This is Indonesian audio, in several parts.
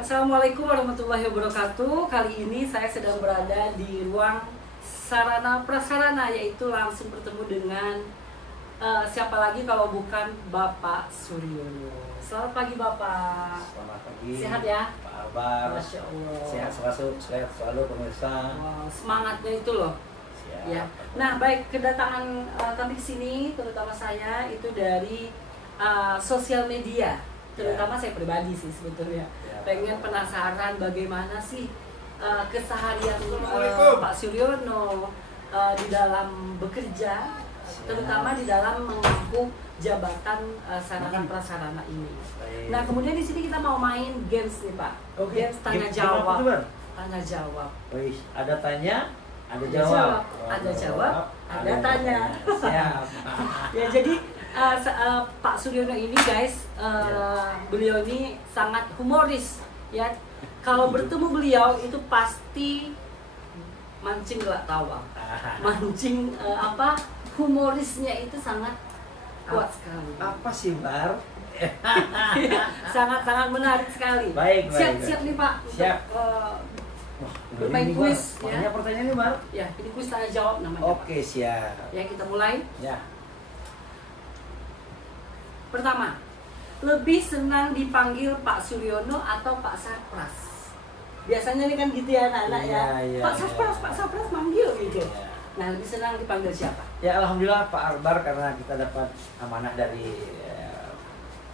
Assalamualaikum warahmatullahi wabarakatuh. Kali ini saya sedang berada di ruang sarana prasarana, yaitu langsung bertemu dengan siapa lagi kalau bukan Bapak Suryono. Selamat pagi Bapak. Selamat pagi. Sehat ya? Pak Albar. Masya Allah. Sehat selalu pemirsa. Wow, semangatnya itu loh. Siap. Ya. Nah, baik, kedatangan kami ke sini, terutama saya itu dari sosial media. Terutama saya pribadi sih sebetulnya. Pengen penasaran bagaimana sih keseharian Pak Suryono di dalam bekerja, terutama di dalam mengemban jabatan sarana prasarana ini. Nah, kemudian di sini kita mau main games nih Pak. Games tanya jawab. Tanya jawab. Ada tanya, ada jawab. Ada jawab, ada tanya. Siap. Ya, jadi Pak Suryono ini guys, beliau ini sangat humoris ya. Kalau bertemu beliau itu pasti mancing gelak tawa, mancing humorisnya itu sangat kuat sekali. Apa sih Bar? Sangat menarik sekali. Baik. Siap nih Pak. Siap. Bermain kuis ya. Banyak pertanyaan nih Bar. Ya, ini kuis tanya jawab namanya. Oke, siap. Ya, kita mulai. Ya. Pertama, lebih senang dipanggil Pak Suryono atau Pak Sarpras? Biasanya ini kan gitu ya anak-anak ya. Iya, Pak Sarpras manggil gitu. Iya. Nah, lebih senang dipanggil siapa? Ya, alhamdulillah Pak Albar, karena kita dapat amanah dari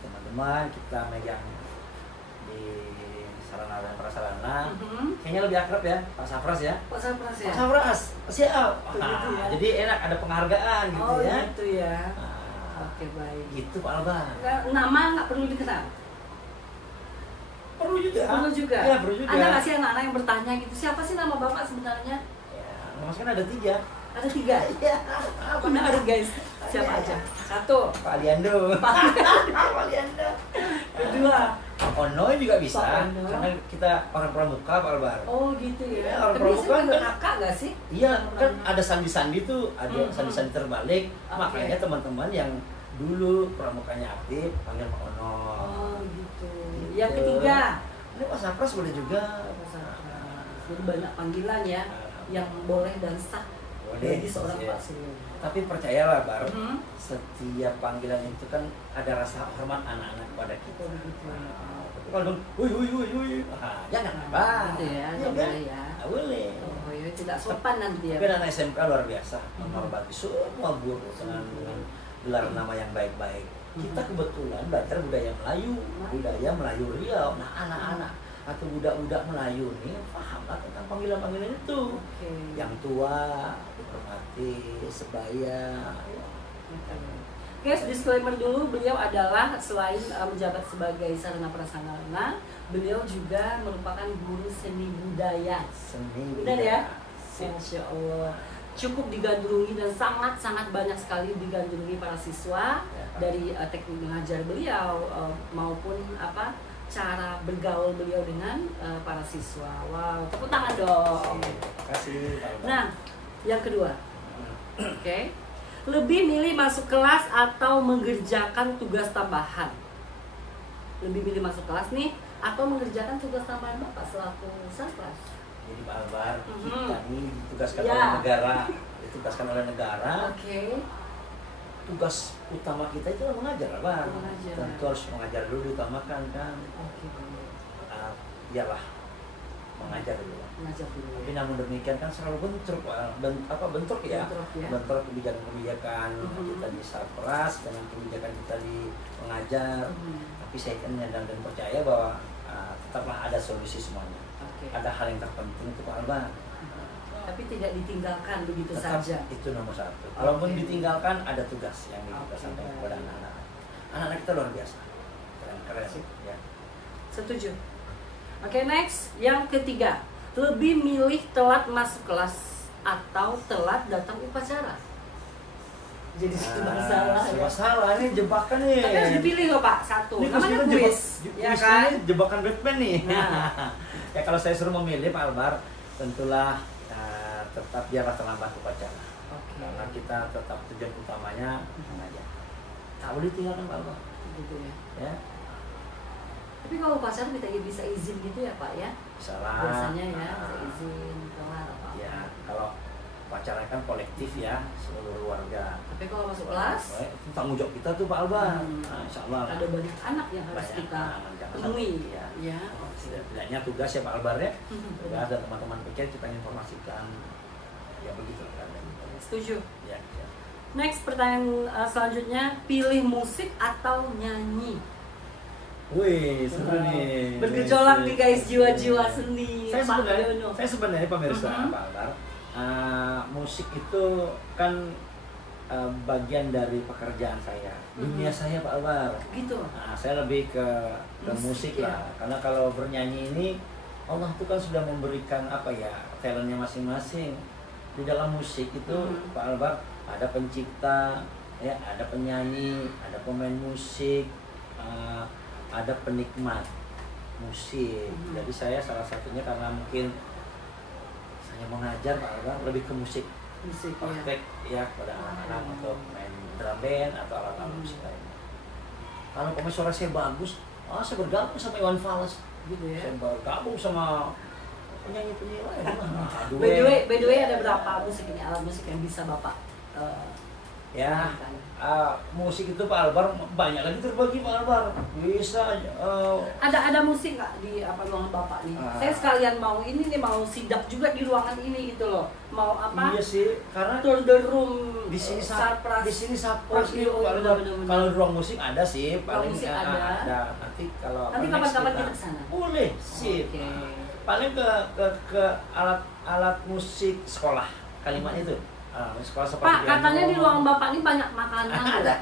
teman-teman, kita megang di sarana dan prasarana. Kayaknya lebih akrab ya, Pak Sarpras ya. Pak Sarpras ya. Pak Sarpras, siap. Gitu ya. Jadi enak, ada penghargaan gitu Oh, ya. gitu ya. Nah, Oke, baik. gitu Pak Albar. Nama nggak perlu dikenal? Perlu juga. Perlu juga. Ya, perlu juga. Ada nggak sih anak-anak yang bertanya gitu, siapa sih nama Bapak sebenarnya? Ya, Mas kan ada 3. Ada 3. Iya. Benar guys. Siapa aja? 1. Pak Aliando. Pak Aliando. Kedua. Pak Ono juga bisa, Pak Ono. karena kita orang pramuka Pak Albar. Oh, gitu ya. Ya, orang Tapi biasanya pramuka ada kan- kakak nggak sih? Iya, kan ada sandi-sandi tuh, ada Mhm. sandi-sandi terbalik. Oke. Makanya teman-teman yang dulu pramukanya aktif panggil Pak Ono. Oh, gitu. Gitu. Yang ketiga. Ini Pak Sarpras boleh juga. Jadi banyak panggilan ya yang boleh dan sah Boleh. bagi seorang Iya. Pak Suryono. Tapi percayalah Bar, Mhm. setiap panggilan itu kan ada rasa hormat anak-anak kepada kita. Oh, begitu. Tapi kalau wuih, jangan Bar. Gitu ya, Iya nggak kan? boleh ya. Nggak boleh. Oh, ya tidak sopan nanti ya. Tapi anak SMK luar biasa, menghormati semua guru dengan gelar nama yang baik-baik. Kita kebetulan belajar budaya Melayu Riau. Nah, anak-anak atau budak-budak Melayu ini pahamlah tentang panggilan-panggilan itu. Oke. Yang tua dihormati, sebaya. Guys, disclaimer dulu, beliau adalah selain menjabat sebagai sarana prasarana, beliau juga merupakan guru seni budaya. Seni Benar ya? Sip. Masya Allah. Cukup digandrungi dan sangat banyak sekali digandrungi para siswa dari teknik mengajar beliau maupun cara bergaul beliau dengan para siswa. Wow, tepuk tangan dong. Terima kasih. Pak Albar. Nah, yang kedua, oke, lebih milih masuk kelas atau mengerjakan tugas tambahan? Lebih milih masuk kelas nih atau mengerjakan tugas tambahan Bapak selaku Sarpras? Jadi Pak Albar, Mhm. kita ini ditugaskan Ya. oleh negara. Ditugaskan oleh negara. Oke. Tugas utama kita itu adalah mengajar, Pak. Mengajar. Tentu harus mengajar dulu diutamakan kan. Oke, Iyalah mengajar dulu. mengajar dulu. Tapi namun demikian kan selalu bentrok, Pak. Bentrok ya. Bentrok ya. Bentrok kebijakan-kebijakan Mhm. kita di Sarpras dengan kebijakan kita di mengajar. Mhm. Tapi saya kan menyadari dan percaya bahwa tetaplah ada solusi semuanya. Oke. Ada hal yang terpenting itu Pak Albar. Tapi tidak ditinggalkan begitu Tetap saja. itu nomor 1. Kalaupun Oke. ditinggalkan ada tugas yang kita Oke, sampaikan baik. kepada anak-anak. Anak-anak kita luar biasa. Keren Sip. ya. Setuju. Oke, next. Yang ketiga, lebih milih telat masuk kelas atau telat datang upacara? Jadi itu masalah ya. Masalah ini jebakan nih. Tapi harus dipilih loh Pak, satu. Ini Namanya kita kuis, ya kan? ini jebakan Batman nih. Nah. Ya kalau saya suruh memilih Pak Albar, tentulah tetap biarlah terlambat upacara. Oke. Karena kita tetap tujuan utamanya mengajar. Tak boleh tinggalkan Pak Albar. Gitu ya. Ya. Tapi kalau pacaran kita bisa izin gitu ya Pak ya? Salah. Biasanya ya bisa izin kelar apa? Ya, kalau pacaran kan kolektif ya, seluruh keluarga. Tapi kalau masuk kelas, itu tanggung jawab kita tuh Pak Albar. Nah, insya Allah ada banyak anak yang harus kita temui. Ya. Setidaknya tugas ya Pak Albar ya. Tugas dan teman-teman PK kita informasikan. Ya begitu kan. Setuju. Ya, ya. Next pertanyaan selanjutnya, pilih musik atau nyanyi? Wih, seru nih. Bergejolak nih guys, jiwa-jiwa seni. Saya sebenarnya pemirsa Pak Albar. Musik itu kan bagian dari pekerjaan saya, dunia saya Pak Albar. Gitu. Saya lebih ke musik ya. lah, karena kalau bernyanyi ini Allah tuh kan sudah memberikan apa ya, talentnya masing-masing. Di dalam musik itu Pak Albar ada pencipta, ya, ada penyanyi, ada pemain musik, ada penikmat musik. Jadi saya salah satunya karena mungkin saya mengajar Pak Albar lebih ke musik praktek ya pada anak-anak atau main drum band atau alat-alat musik lainnya. Kalau pemain suara saya bagus, saya bergabung sama Iwan Fals gitu ya. Saya bergabung sama penyanyi-penyanyi lain. By the way ada berapa musik ini, alat musik yang bisa Bapak musik itu Pak Albar banyak lagi terbagi Pak Albar. Bisa ada musik nggak di ruangan Bapak nih? Saya sekalian mau mau sidak juga di ruangan ini gitu loh. Mau apa? Iya sih, karena tour the room di sini surprise. Di sini surprise kalau di ruang musik ada sih, paling musik ada. Nanti kalau kapan-kapan kita kesana. Boleh, sip. Paling ke alat musik sekolah Kalimat itu. Sekolah seperti Pak, katanya di ruang Bapak ini banyak makanan. Ada.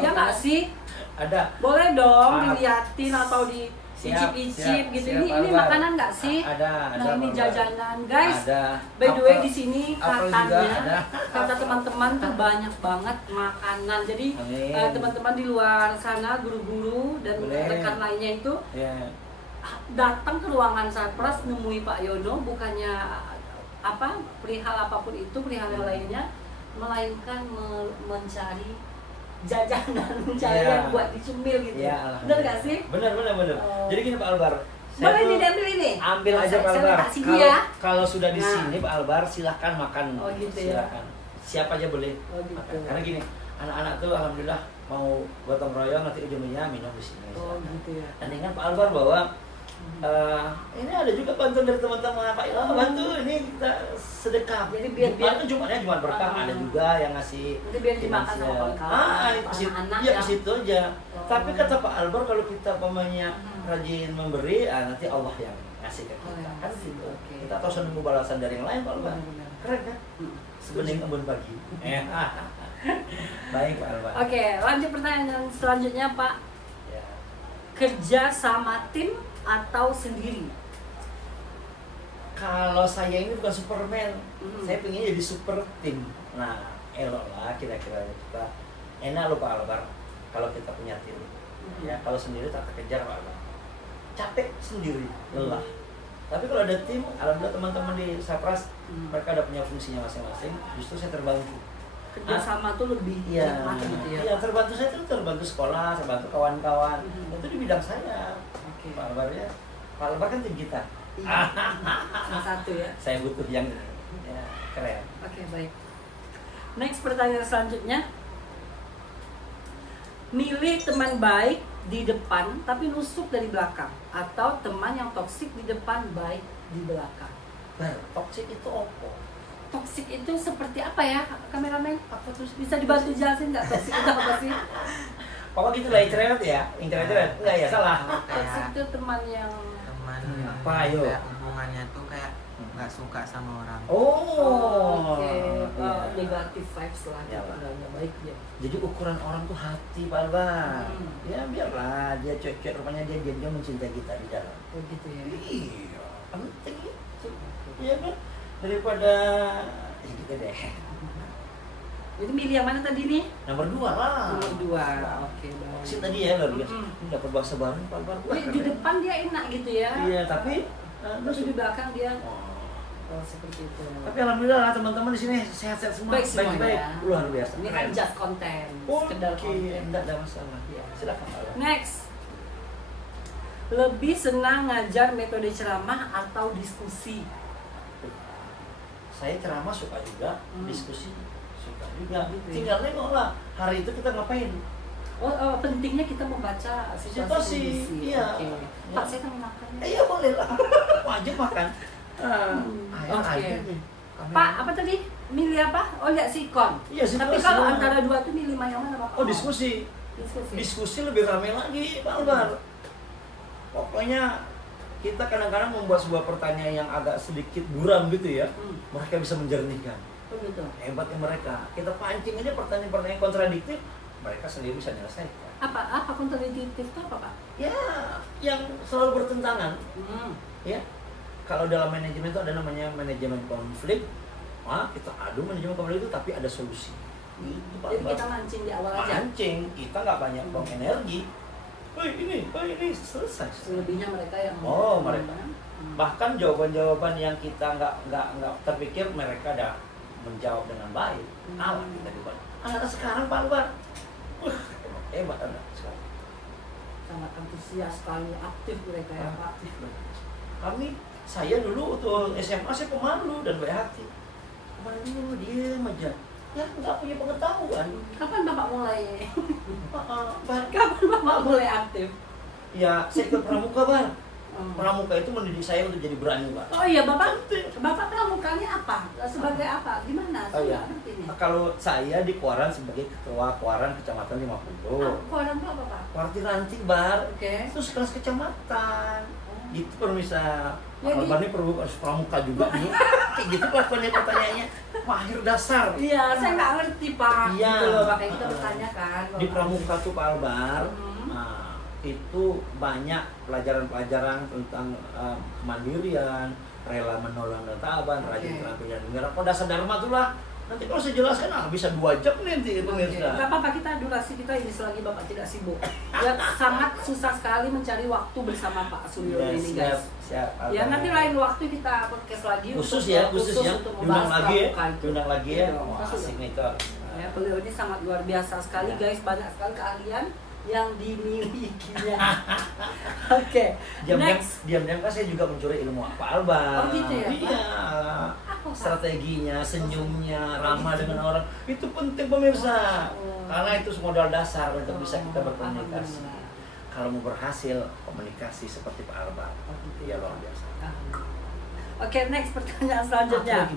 Iya nggak sih? Ada. Boleh dong diliatin atau icip-icip gitu. Ini makanan nggak sih? Ada. Nah ini jajanan, guys. Ada. By the way di sini katanya, kata teman-teman tuh banyak banget makanan. Jadi teman-teman di luar sana, guru-guru dan rekan lainnya itu datang ke ruangan Sarpras nemui Pak Yono, bukannya perihal apapun itu, perihal yang lainnya, melainkan mencari jajanan, mencari yang buat dicemil gitu. Bener gak sih? Bener. Jadi gini Pak Albar, boleh diambil ini? Ambil aja Pak Albar. Kalau sudah di sini Pak Albar silahkan makan. Oh gitu silahkan. Siapa aja boleh gitu. makan. Karena gini, anak-anak tuh alhamdulillah mau gotong royong, nanti ujungnya minum di sini. Oh gitu ya. Dan ingat Pak Albar bahwa ini ada juga bantuan dari teman-teman Pak Ila, bantu ini kita sedekah. Jadi biar Jumatnya Jumat berkah, ada juga yang ngasih. Jadi biar dimakan sama kawan-kawan. Anak-anak ya ke situ aja. Tapi kata Pak Albar kalau kita pemainnya rajin memberi, nanti Allah yang ngasih ke kita. Kan gitu. Kita tahu nunggu balasan dari yang lain Pak Albar. Keren kan? Sebening embun pagi. Baik Pak Albar. Oke, lanjut pertanyaan selanjutnya Pak. Kerja sama tim atau sendiri? Kalau saya ini bukan Superman, saya pengen jadi super tim. Nah, elok lah kira-kira kita enak loh Pak Albar kalau kita punya tim. Ya, kalau sendiri tak terkejar Pak Albar. Capek sendiri, lelah. Tapi kalau ada tim, alhamdulillah teman-teman di Sarpras mereka ada punya fungsinya masing-masing. Justru saya terbantu. Kerjasama tuh lebih nikmat gitu ya. Iya, terbantu saya tuh terbantu sekolah, terbantu kawan-kawan. Itu di bidang saya. Pak Albar ya. Pak Albar kan tim kita. Salah satu ya. Saya butuh yang ini. Ya, keren. Oke, baik. Next pertanyaan selanjutnya. Milih teman baik di depan tapi nusuk dari belakang, atau teman yang toksik di depan baik di belakang? Toksik itu apa? Toksik itu seperti apa ya, kameramen? Apa terus bisa dibantu jelasin nggak toksik itu apa sih? Pokoknya gitu lah, internet ya, internet. Enggak ya, salah. Toksik itu teman yang apa ayo? Hubungannya tuh kayak nggak suka sama orang. Oke. Negatif vibes lah, nggak baik ya. Jadi ukuran orang tuh hati Pak Albar. Ya biarlah dia cuek-cuek, rupanya dia mencintai kita di dalam. Oh gitu ya. Iya, penting itu. Iya kan? Daripada gitu deh. Jadi milih yang mana tadi nih? Nomor 2 lah. Nomor 2. Oke, baik. Si tadi ya luar biasa. Ini dapat bahasa baru Pak Albar. Di depan dia enak gitu ya. Iya, tapi di belakang dia seperti itu. Tapi alhamdulillah teman-teman di sini sehat-sehat semua. Baik-baik. Luar biasa. Ini kan just konten, sekedar konten. Enggak ada masalah. Ya. Silakan Pak Albar. Next. lebih senang ngajar metode ceramah atau diskusi? Saya ceramah suka juga, diskusi suka juga. Gitu ya. Tinggal nengoklah hari itu kita ngapain. Pentingnya kita membaca situasi Situasi, kondisi. iya. Oke. Ya. Pak, saya kan makan. Iya boleh lah, wajib makan. Oke. Pak, apa tadi? Milih apa? Oh, lihat sikon. Iya, situasi. Tapi kalau antara dua tuh milih yang mana, Pak? Oh, diskusi. Diskusi lebih ramai lagi, Pak Albar. Pokoknya kita kadang-kadang membuat sebuah pertanyaan yang agak sedikit buram gitu ya. Mereka bisa menjernihkan. Oh, gitu. Hebatnya mereka. Kita pancing aja pertanyaan-pertanyaan kontradiktif, mereka sendiri bisa menyelesaikan. Apa kontradiktif itu apa, Pak? Ya, yang selalu bertentangan. Ya, kalau dalam manajemen itu ada namanya manajemen konflik. Kita adu manajemen konflik itu, tapi ada solusi. Itu Pak Jadi Albar. kita mancing di awal aja. Mancing, kita nggak banyak buang energi. Ini selesai. Selebihnya mereka yang Mereka. Bahkan jawaban-jawaban yang kita nggak terpikir, mereka ada menjawab dengan baik. Alat kita dibuat. Anak sekarang Pak Albar, hebat anak sekarang. Sangat antusias sekali, aktif mereka ya Pak. Saya dulu waktu SMA saya pemalu dan baik hati. Pemalu, diam aja. Ya nggak punya pengetahuan. Kapan Bapak mulai? Kapan Bapak mulai aktif? Ya, saya ikut pramuka, Bang. Pramuka itu mendidik saya untuk jadi berani, Pak. Oh iya, Bapak pramukanya apa? Sebagai apa? Gimana? Oh iya. Kalau saya di Kuaran sebagai ketua Kuaran Kecamatan 50. Kuaran itu apa, Pak? Kuarti ranting, Bar. Oke. Itu sekelas kecamatan. Gitu permisa. Ya, Albar ini perlu pramuka juga nih. Kayak gitu kelakuannya pertanyaannya. Mahir dasar. Iya, saya nggak ngerti, Pak. Iya. Gitu loh, makanya kita bertanya kan. Di pramuka tuh Pak Albar. Itu banyak pelajaran-pelajaran tentang kemandirian, rela menolong dan taban, rajin terampil dan menyerah. Pada sadharma itulah. Nanti kalau saya jelaskan bisa 2 jam nanti pemirsa. Gak apa-apa, kita durasi kita ini selagi Bapak tidak sibuk. Ya sangat susah sekali mencari waktu bersama Pak Suryo ini guys. Siap. Ya nanti lain waktu kita podcast lagi khusus ya untuk diundang membahas lagi ya. Masuk Asik nih itu. Ya, beliau ini sangat luar biasa sekali guys, banyak sekali keahlian yang dimilikinya. Oke. Diam-diam kan saya juga mencuri ilmu Pak Albar. Oh gitu ya, Pak? Iya. Strateginya, senyumnya, ramah dengan orang itu penting pemirsa. Karena itu modal dasar untuk bisa kita berkomunikasi. Kalau mau berhasil komunikasi seperti Pak Albar, ya luar biasa. Oke, next pertanyaan selanjutnya.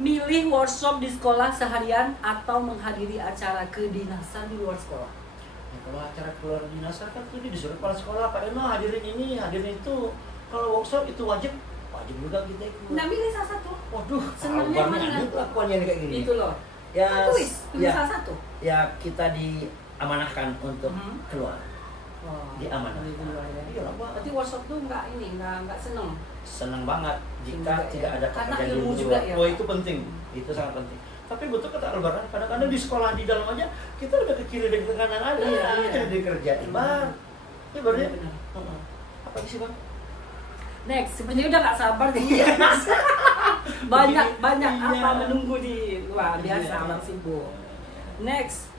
Milih workshop di sekolah seharian atau menghadiri acara kedinasan di luar sekolah? Ya, kalau acara keluar dinasan kan itu disuruh kepala sekolah, Pak Eno hadirin ini, hadirin itu. Kalau workshop itu wajib juga kita ikut. Nah, milih salah satu. Waduh, senangnya mana? Lakuannya kayak gini. Itu loh. Ya, pilih salah satu. Ya kita diamanahkan untuk keluar. Diamanahkan. Iya lah, berarti workshop tuh nggak seneng. Seneng banget jika tidak ada karena pekerjaan ilmu di juga luar. ya. Oh itu penting, itu sangat penting. Tapi betul kata Albar, kadang-kadang di sekolah di dalam aja kita udah ke kiri dan ke kanan ada, jadi dikerjain Bang. Ini baru apa sih Bang? Next, sebenarnya udah nggak sabar nih. banyak apa menunggu di luar biasa Bang sibuk. Next,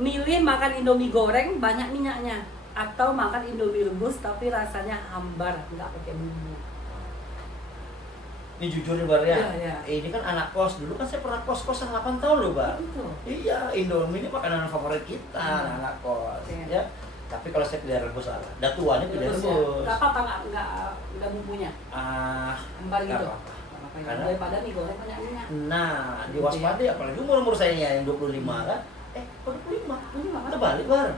milih makan Indomie goreng banyak minyaknya atau makan Indomie rebus tapi rasanya hambar nggak pakai bumbu. Ini jujur nih Bar ya. Iya. Ini kan anak kos, dulu kan saya pernah kos-kosan 8 tahun loh Bar. Iya, Indomie ini makanan favorit kita anak kos. Ya. Tapi kalau saya pilih rebus salah. Datuannya pilih rebus. Enggak apa-apa enggak bumbunya. Hambar gitu. Karena daripada mie goreng banyak minyak. Nah, diwaspadai apalagi umur saya yang 25 kan. 25 terbalik Bar.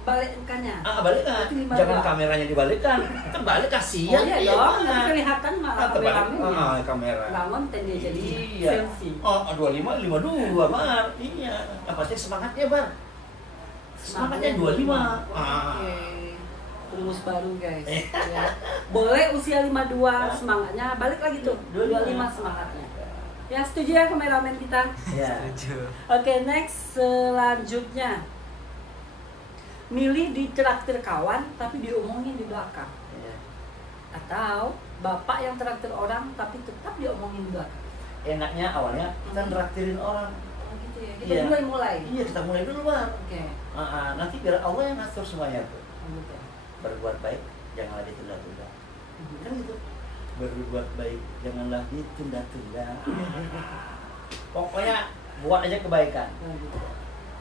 Balikkannya. Balikkan. Jangan kameranya dibalikkan. Terbalik kasihan. Oh iya dong, nanti kelihatan malah kamera. Bangun dia jadi selfie. 25 52 Bar. Iya. Apa sih semangatnya Bar? Semangatnya 25. Oke. Rumus baru guys. Ya. Boleh usia 52 semangatnya, balik lagi tuh 25 semangatnya. Ya setuju ya kameramen kita? Ya. Setuju. Oke, next selanjutnya. Milih ditraktir kawan tapi diomongin di belakang. Atau bapak yang traktir orang tapi tetap diomongin di belakang. Enaknya awalnya kita traktirin orang. Gitu ya. Kita mulai. Iya, kita mulai dulu Bang. Oke. Nanti biar Allah yang ngatur semuanya tuh. Gitu. Berbuat baik janganlah ditunda-tunda. Kan gitu. Berbuat baik janganlah ditunda-tunda. Pokoknya buat aja kebaikan. Gitu.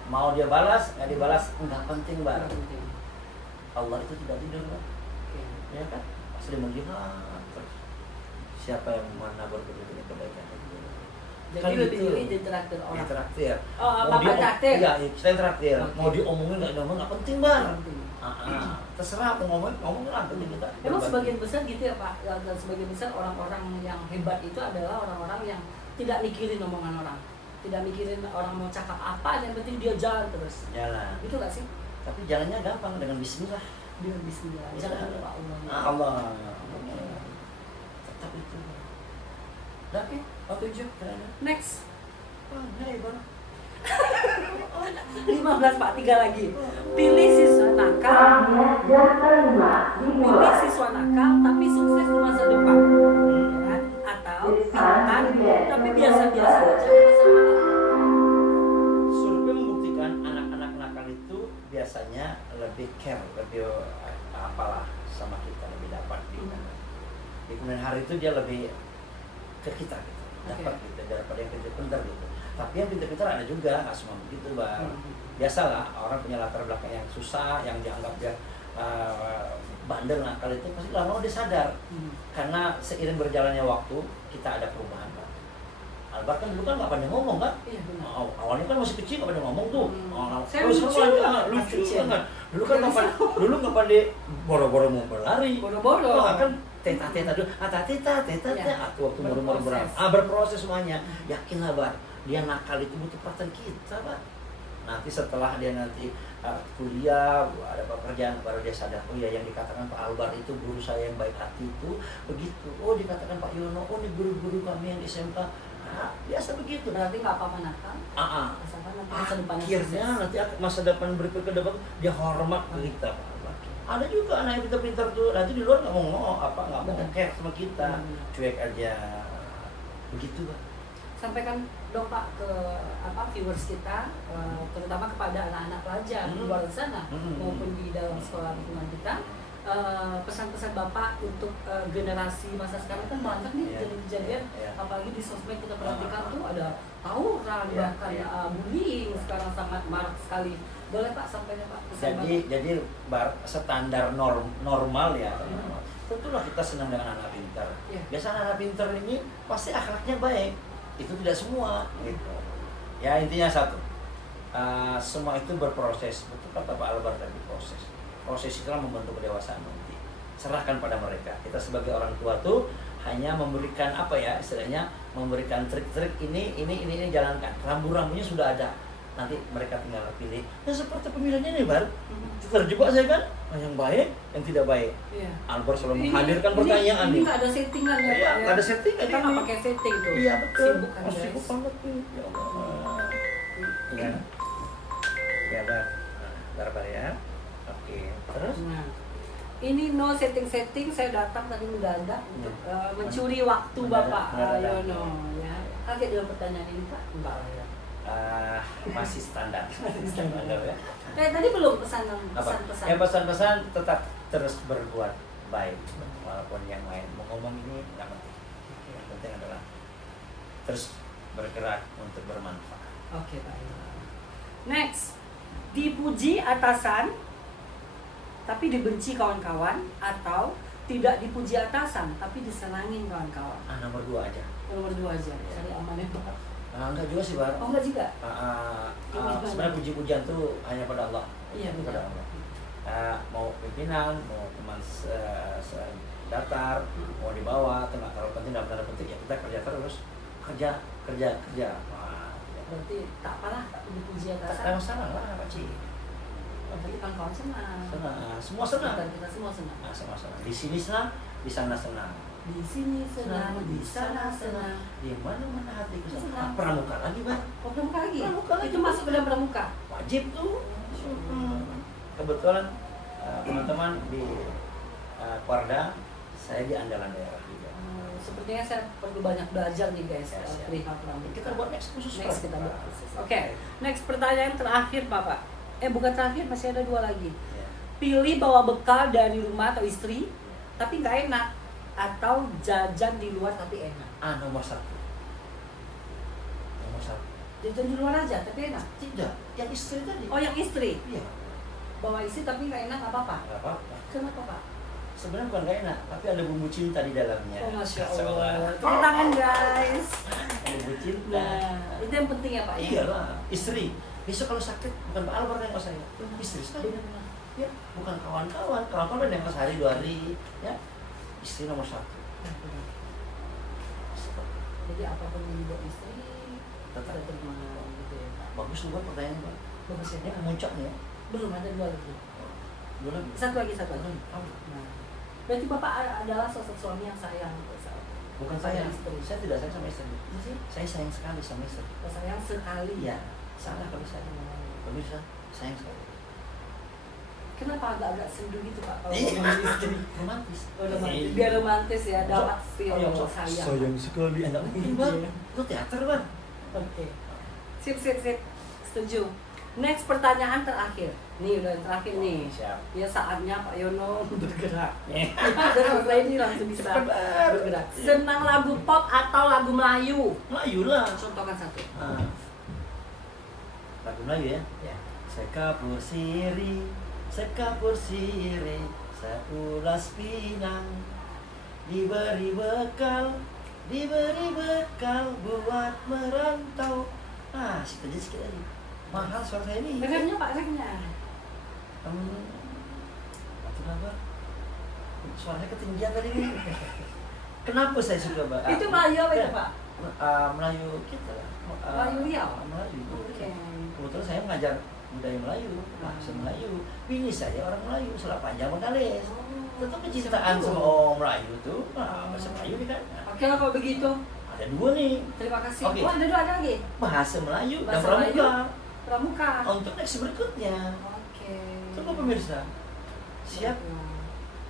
Mau dia balas, nggak dibalas, nggak penting Bar. Nggak penting. Allah itu tidak tidur Bar. Oke. Ya kan? Pasti dia melihat terus. Siapa yang mana berbuat kebaikan itu. Jadi Kan lebih gitu. milih ditraktir orang. Traktir. Oh, Bapak traktir? Iya, kita traktir. Oke. Mau diomongin nggak diomongin nggak penting Bar. Penting. Terserah mau ngomong lah, penting kita. Emang berbagi. sebagian besar gitu ya Pak, dan sebagian besar orang-orang yang hebat itu adalah orang-orang yang tidak mikirin omongan orang, tidak mikirin orang mau cakap apa, yang penting dia jalan terus. Jalan. Itu gak sih? Tapi jalannya gampang dengan Bismillah. Dia bismillah, jangan lupa Allah. Allah. Tetap itu. Oke, Setuju. keren. Next, Oh, hai Bang. 15 Pak, 3 lagi. Pilih siswa nakal, pilih siswa nakal tapi sukses di masa depan, ya kan? Atau pintar tapi biasa-biasa aja di masa depan. Survei membuktikan anak-anak nakal itu biasanya lebih care, lebih apalah sama kita, lebih dapat di kemudian hari itu dia lebih ke kita gitu, dapat gitu daripada yang pintar gitu. Tapi yang pintar-pintar ada juga, nggak semua begitu Bang. Biasalah orang punya latar belakang yang susah, yang dianggap dia bandel nakal itu pasti lama-lama dia sadar. Karena seiring berjalannya waktu kita ada perubahan Bang. Albar kan dulu kan nggak pandai ngomong kan? Iya, benar. Awalnya kan masih kecil nggak pandai ngomong tuh. Saya Terus lucu. lucu banget. Dulu kan dulu nggak pandai boro-boro mau berlari. Boro-boro. Kan teta dulu, teta, Ya. waktu umur berapa? Berproses semuanya. Yakinlah Bar, dia nakal itu butuh perhatian kita Bar. Nanti setelah dia nanti kuliah, ada pekerjaan, baru dia sadar, oh iya yang dikatakan Pak Albar itu guru saya yang baik hati itu begitu. Oh dikatakan Pak Yono, oh ini guru-guru kami yang di SMK. Biasa begitu. Berarti nggak apa-apa nakal. Asalkan nanti masa depannya Akhirnya sukses. nanti masa depan berikut ke depan dia hormat ke kita Pak Albar. Ada juga anak yang pintar-pintar tuh, nanti di luar nggak mau nggak mau care sama kita, cuek aja, begitu Pak. Sampaikan dong Pak ke viewers kita, terutama kepada anak-anak pelajar di luar sana maupun di dalam sekolah lingkungan kita, pesan-pesan Bapak untuk generasi masa sekarang kan banyak nih kejadian, apalagi di sosmed kita perhatikan tuh ada tawuran, bahkan bullying sekarang sangat marak sekali. Boleh Pak sampaikan Pak pesan Jadi standar normal ya. Tentulah kita senang dengan anak pintar. Biasa anak pintar ini pasti akhlaknya baik. Itu tidak semua gitu. Ya intinya satu. Semua itu berproses. Betul kata Pak Albar tadi, proses. Proses itulah membentuk kedewasaan nanti. Serahkan pada mereka. Kita sebagai orang tua tuh hanya memberikan apa ya istilahnya, memberikan trik-trik ini jalankan. Rambu-rambunya sudah ada. Nanti mereka tinggal pilih. Ya seperti pemilihannya nih Bar. Terjebak saya kan, yang baik, yang tidak baik. Albar selalu menghadirkan pertanyaan ini nih. nggak ada settingan ya Pak. Nggak ada settingan. Kita nggak pakai setting tuh. Iya betul. Sibuk kan guys. Sibuk banget tuh. Ya Allah. Iya. Ya Bar ya. Oke. Terus? Nah, ini no setting, saya datang tadi mendadak untuk mencuri waktu Bapak Yono ya. Kaget dengan pertanyaan ini Pak? Enggak lah ya. Masih standar. Ya. Tadi belum pesan. Ya pesan-pesan tetap terus berbuat baik walaupun yang lain mau ngomong ini nggak penting. Yang penting adalah terus bergerak untuk bermanfaat. Oke Pak. Next, dipuji atasan tapi dibenci kawan-kawan, atau tidak dipuji atasan tapi disenangin kawan-kawan. Nomor 2 aja. Nomor 2 aja. Cari aman ya Pak. Enggak juga sih Bar. Oh enggak juga. Sebenarnya puji-pujian tuh hanya pada Allah. Iya pada Allah. Mau pimpinan, mau teman datar, mau di bawah, tengah kalau penting dalam tanda petik ya kita kerja terus, kerja. Berarti tak apalah dipuji atasan. Tak ada masalah lah Pak Ci. Berarti kawan-kawan senang. Semua senang. Kita semua senang. Sama senang. Di sini senang, di sana senang. Di sini senang, di sana senang. Di mana-mana hatiku Senang. Pramuka lagi Bang. Oh pramuka lagi? Pramuka lagi. Itu masuk ke dalam pramuka? Wajib tuh. Kebetulan teman-teman di Korda, saya di andalan daerah juga. Sepertinya saya perlu banyak belajar nih guys perihal pramuka. Kita buat next khusus. Next kita buat khusus. Oke, next pertanyaan terakhir Bapak. Bukan terakhir, masih ada 2 lagi. pilih bawa bekal dari rumah atau istri tapi nggak enak, atau jajan di luar tapi enak? Nomor satu. Nomor satu. Jajan di luar aja tapi enak? Tidak, yang istri tadi. Oh, yang istri? Iya. Bawa istri tapi nggak enak, nggak apa-apa? Nggak apa-apa. Kenapa, Pak? Sebenarnya bukan gak enak, tapi ada bumbu cinta di dalamnya. Oh, Masya Allah. Tepuk tangan, guys. Ada bumbu cinta. Nah, itu yang penting ya, Pak? Ya? Iyalah, istri. Besok kalau sakit bukan Pak Albar yang kos saya, istri saya. Benar-benar. Ya, bukan kawan-kawan. Kawan-kawan ada yang kos hari 2 hari, ya. Istri nomor 1. Jadi apapun yang dibuat istri Tetap. kita terima gitu ya, Pak. Bagus juga pertanyaan, Pak. Bagus Ini ya, Pak. puncaknya. Belum ada 2 lagi. 2 lagi. Satu lagi. Nah, berarti Bapak adalah sosok suami yang sayang. Bukan saya, istri. saya tidak sayang sama istri. Jadi, Saya sayang sekali sama istri. sayang sekali. Iya, salah kalau saya. Kalau bisa, sayang sekali. Kenapa agak-agak sendu gitu, Pak, kalau Iya. ngomongin istri? Romantis. Oh, romantis. Biar romantis ya, dapat feel sayang. Sayang sekali. Enggak mungkin, Bang. Itu teater, Bang. Oke. Sip. Setuju. Next, pertanyaan terakhir. Nih, udah yang terakhir nih. Siap. Ya, saatnya Pak Yono bergerak. Eh. Dan selesai ini langsung bisa bergerak. Senang lagu pop atau lagu Melayu? Melayu lah. Contohkan satu. Lagu Melayu ya. Ya. Sekapur siri, seulas pinang, diberi bekal buat merantau. Situ aja sedikit lagi. Mahal suara saya ini. Refnya Pak, refnya. Kenapa? Suaranya ketinggian tadi ini. Kenapa saya suka, Mbak? Itu Melayu apa ya, Pak? Melayu kita lah. Melayu Riau? Melayu. Oke. Kebetulan saya mengajar budaya Melayu, bahasa Melayu. Bini saya orang Melayu, Selat Panjang Bengkalis. Tetap kecintaan sama orang Melayu tuh, bahasa Melayu nih kan. Oke lah kalau begitu. Ada 2 nih. Terima kasih. Oke. Oh, ada lagi? Bahasa Melayu dan Bahasa pramuka. Pramuka. Untuk next berikutnya. Oke. Coba pemirsa. Siap?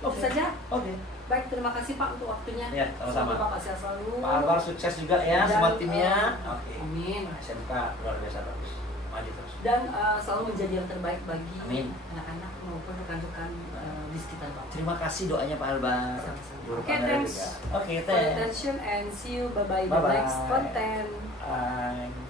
Oke saja. Oke. Baik, terima kasih Pak untuk waktunya. Ya, sama-sama. Semoga Bapak sehat selalu. Pak Albar sukses juga ya Dan, semua timnya. Oke. Amin. SMK luar biasa bagus. Maju terus. Dan selalu menjadi yang terbaik bagi Amin. anak-anak maupun rekan-rekan di sekitar Bapak. Terima kasih doanya Pak Albar. Sama-sama. Guru Oke, pandai thanks juga. Oke, for your attention and see you bye-bye the Bye-bye. next content. Bye.